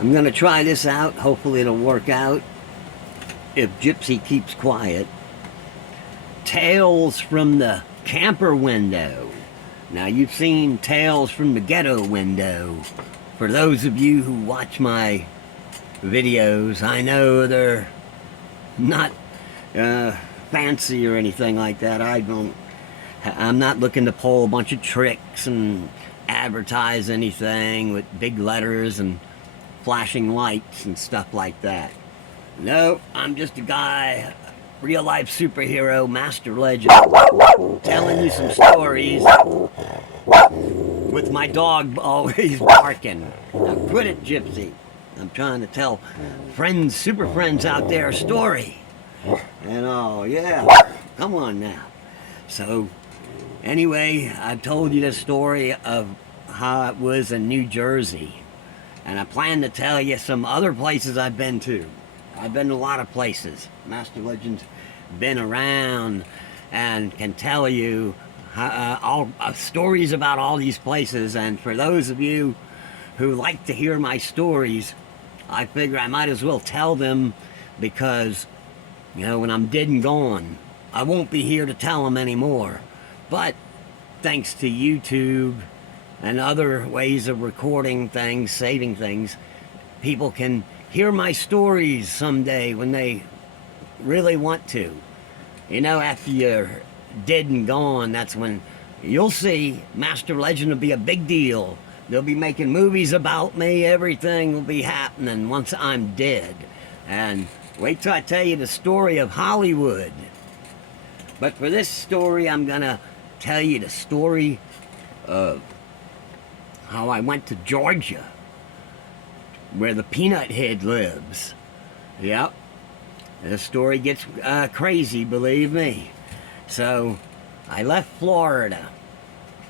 I'm gonna try this out. Hopefully it'll work out if Gypsy keeps quiet. Tales from the camper window. Now, you've seen Tales from the ghetto window. For those of you who watch my videos, I know they're not fancy or anything like that. I'm not looking to pull a bunch of tricks and advertise anything with big letters and flashing lights and stuff like that. No, I'm just a guy, real life superhero, master legend, telling you some stories with my dog always barking. Now quit it, Gypsy. I'm trying to tell friends, super friends out there, a story. And oh, yeah, come on now. So, anyway, I told you the story of how it was in New Jersey. And I plan to tell you some other places I've been to. I've been to a lot of places. Master Legend's been around and can tell you stories about all these places. And for those of you who like to hear my stories, I figure I might as well tell them because, you know, when I'm dead and gone, I won't be here to tell them anymore. But thanks to YouTube and other ways of recording things, saving things, people can hear my stories someday when they really want to. You know, after you're dead and gone, that's when you'll see Master Legend will be a big deal. They'll be making movies about me. Everything will be happening once I'm dead. And wait till I tell you the story of Hollywood. But for this story, I'm gonna tell you the story of how I went to Georgia, where the Peanut Head lives. Yep. The story gets crazy, believe me. So, I left Florida.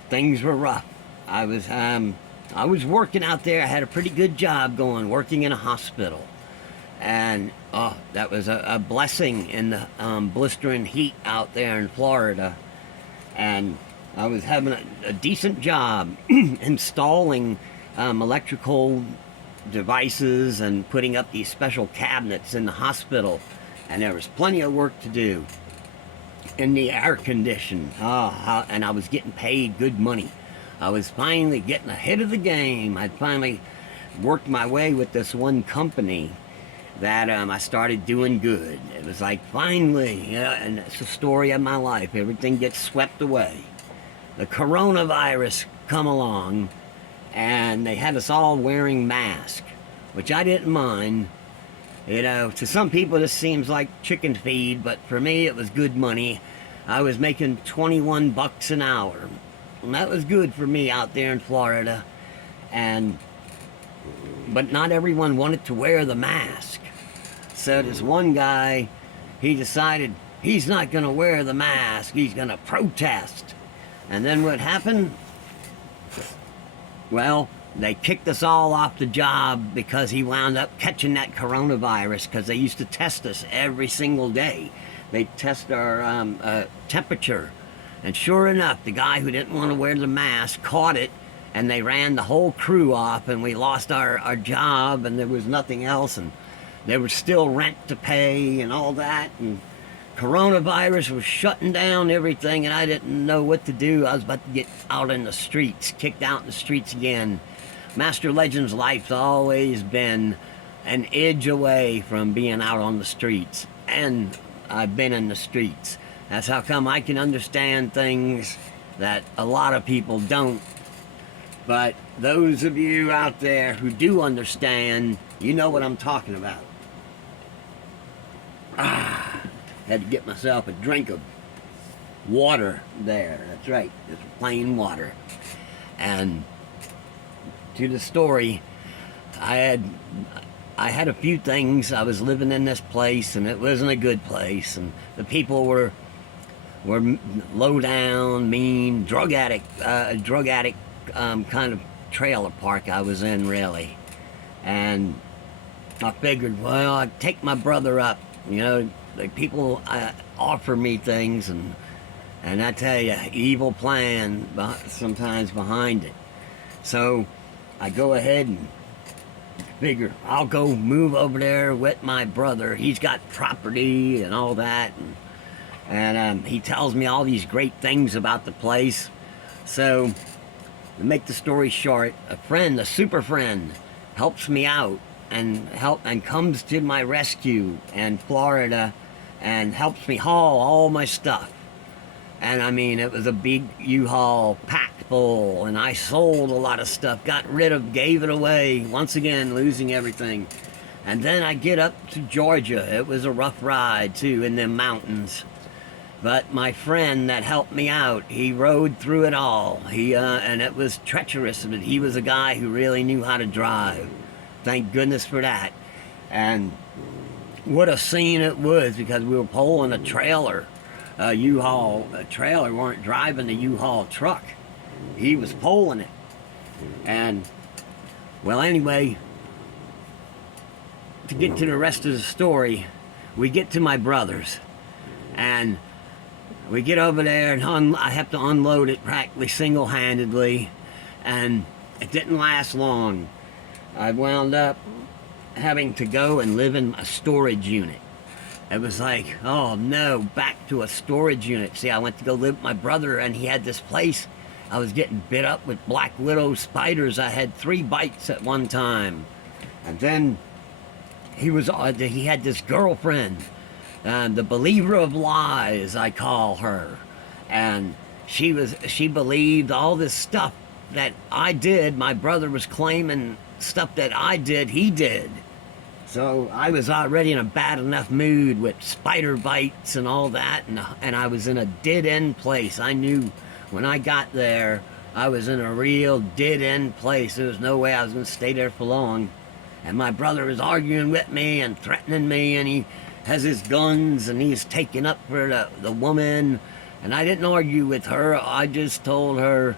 Things were rough. I was working out there. I had a pretty good job going, working in a hospital. And, oh, that was a blessing in the blistering heat out there in Florida. And I was having a decent job installing electrical devices and putting up these special cabinets in the hospital. And there was plenty of work to do in the air condition. And I was getting paid good money. I was finally getting ahead of the game. I'd finally worked my way with this one company that I started doing good. It was like, finally, and it's the story of my life. Everything gets swept away. The coronavirus come along, and they had us all wearing masks, which I didn't mind. You know, to some people this seems like chicken feed, but for me it was good money. I was making 21 bucks an hour. And that was good for me out there in Florida. But not everyone wanted to wear the mask. So this one guy, he decided he's not going to wear the mask. He's going to protest. And then what happened? Well, they kicked us all off the job because he wound up catching that coronavirus, because they used to test us every single day. They'd test our temperature. And sure enough, the guy who didn't want to wear the mask caught it, and they ran the whole crew off, and we lost our job, and there was nothing else, and there was still rent to pay and all that, and coronavirus was shutting down everything, and I didn't know what to do. I was about to get out in the streets, kicked out in the streets again. Master Legend's life's always been an edge away from being out on the streets, and I've been in the streets. That's how come I can understand things that a lot of people don't. But those of you out there who do understand, you know what I'm talking about. Had to get myself a drink of water there. That's right, just plain water. And to the story, I had a few things. I was living in this place, and it wasn't a good place, and the people were low down, mean, drug addict kind of trailer park I was in, really. And I figured, well, I'd take my brother up. You know, the people offer me things, and I tell you, evil plan sometimes behind it. So I go ahead and figure I'll go move over there with my brother. He's got property and all that, and he tells me all these great things about the place. So, to make the story short, a friend, a super friend, helps me out and comes to my rescue in Florida and helps me haul all my stuff. And I mean, it was a big U-Haul packed full, and I sold a lot of stuff, got rid of, gave it away, once again losing everything. And then I get up to Georgia. It was a rough ride too, in the mountains. But my friend that helped me out, he rode through it all. And it was treacherous, but he was a guy who really knew how to drive. Thank goodness for that. And what a scene it was, because we were pulling a trailer, a U-Haul trailer. We weren't driving the U-Haul truck. He was pulling it. And, well, anyway, to get to the rest of the story, we get to my brother's. And we get over there, and I have to unload it practically single-handedly. And it didn't last long. I wound up having to go and live in a storage unit. It was like, oh no, back to a storage unit. See, I went to go live with my brother, and he had this place. I was getting bit up with black widow spiders. I had 3 bites at one time. And then he had this girlfriend, the believer of lies, I call her. And she believed all this stuff that I did. My brother was claiming stuff that I did, he did. So I was already in a bad enough mood with spider bites and all that, and I was in a dead-end place. I knew when I got there, I was in a real dead-end place. There was no way I was going to stay there for long. And my brother was arguing with me and threatening me, and he has his guns, and he's taking up for the woman. And I didn't argue with her. I just told her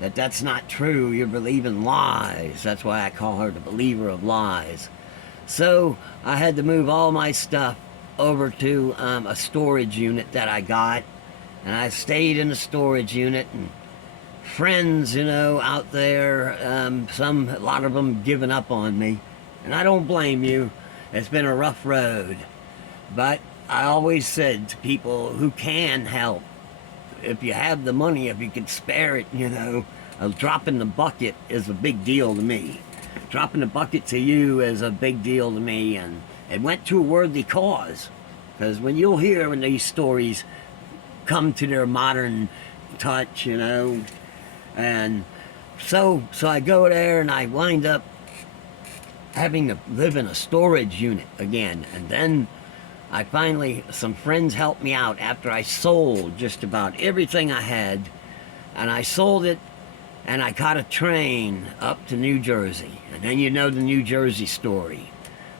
that that's not true. You're believing lies. That's why I call her the believer of lies. So I had to move all my stuff over to a storage unit that I got, and I stayed in the storage unit. And friends, out there, a lot of them giving up on me, and I don't blame you. It's been a rough road, but I always said to people who can help, if you have the money, if you can spare it, a drop in the bucket is a big deal to me. Dropping the bucket to you is a big deal to me, and it went to a worthy cause. Because you'll hear when these stories come to their modern touch, and so I go there, and I wind up having to live in a storage unit again. And then some friends helped me out after I sold just about everything I had, and I sold it. And I caught a train up to New Jersey. And then the New Jersey story.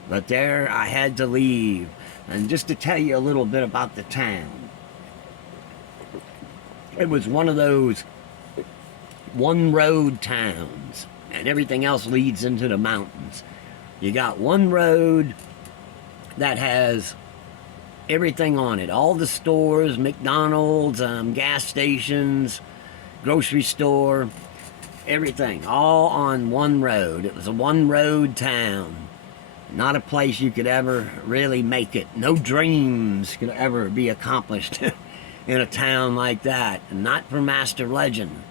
But there I had to leave. And just to tell you a little bit about the town. It was one of those one-road towns. And everything else leads into the mountains. You got one road that has everything on it. All the stores, McDonald's, gas stations, grocery store. Everything, all on one road. It was a one-road town. Not a place you could ever really make it. No dreams could ever be accomplished in a town like that. And not for Master Legend.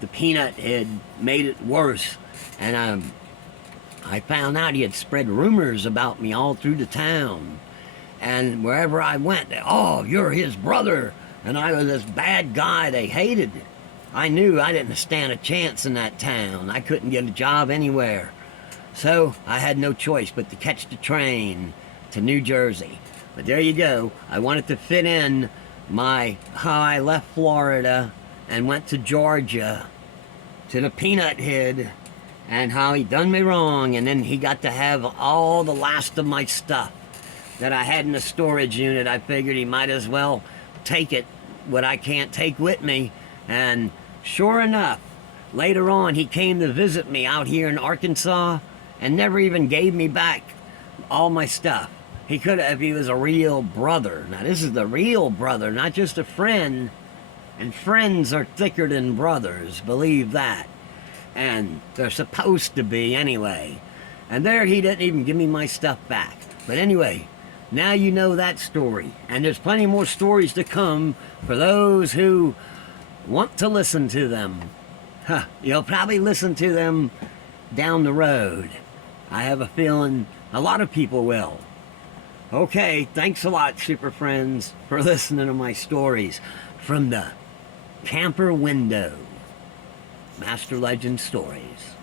The Peanut had made it worse. And I found out he had spread rumors about me all through the town. And wherever I went, oh, you're his brother. And I was this bad guy they hated. I knew I didn't stand a chance in that town. I couldn't get a job anywhere. So I had no choice but to catch the train to New Jersey. But there you go. I wanted to fit in how I left Florida and went to Georgia to the Peanut Head, and how he done me wrong, and then he got to have all the last of my stuff that I had in the storage unit. I figured he might as well take it, what I can't take with me. And sure enough, later on he came to visit me out here in Arkansas and never even gave me back all my stuff. He could have if he was a real brother. Now this is the real brother, not just a friend. And friends are thicker than brothers, believe that. And they're supposed to be anyway. And there he didn't even give me my stuff back. But anyway, now you know that story. And there's plenty more stories to come for those who want to listen to them. Huh, you'll probably listen to them down the road. I have a feeling a lot of people will. Okay, thanks a lot, Super Friends, for listening to my stories from the camper window. Master Legend Stories.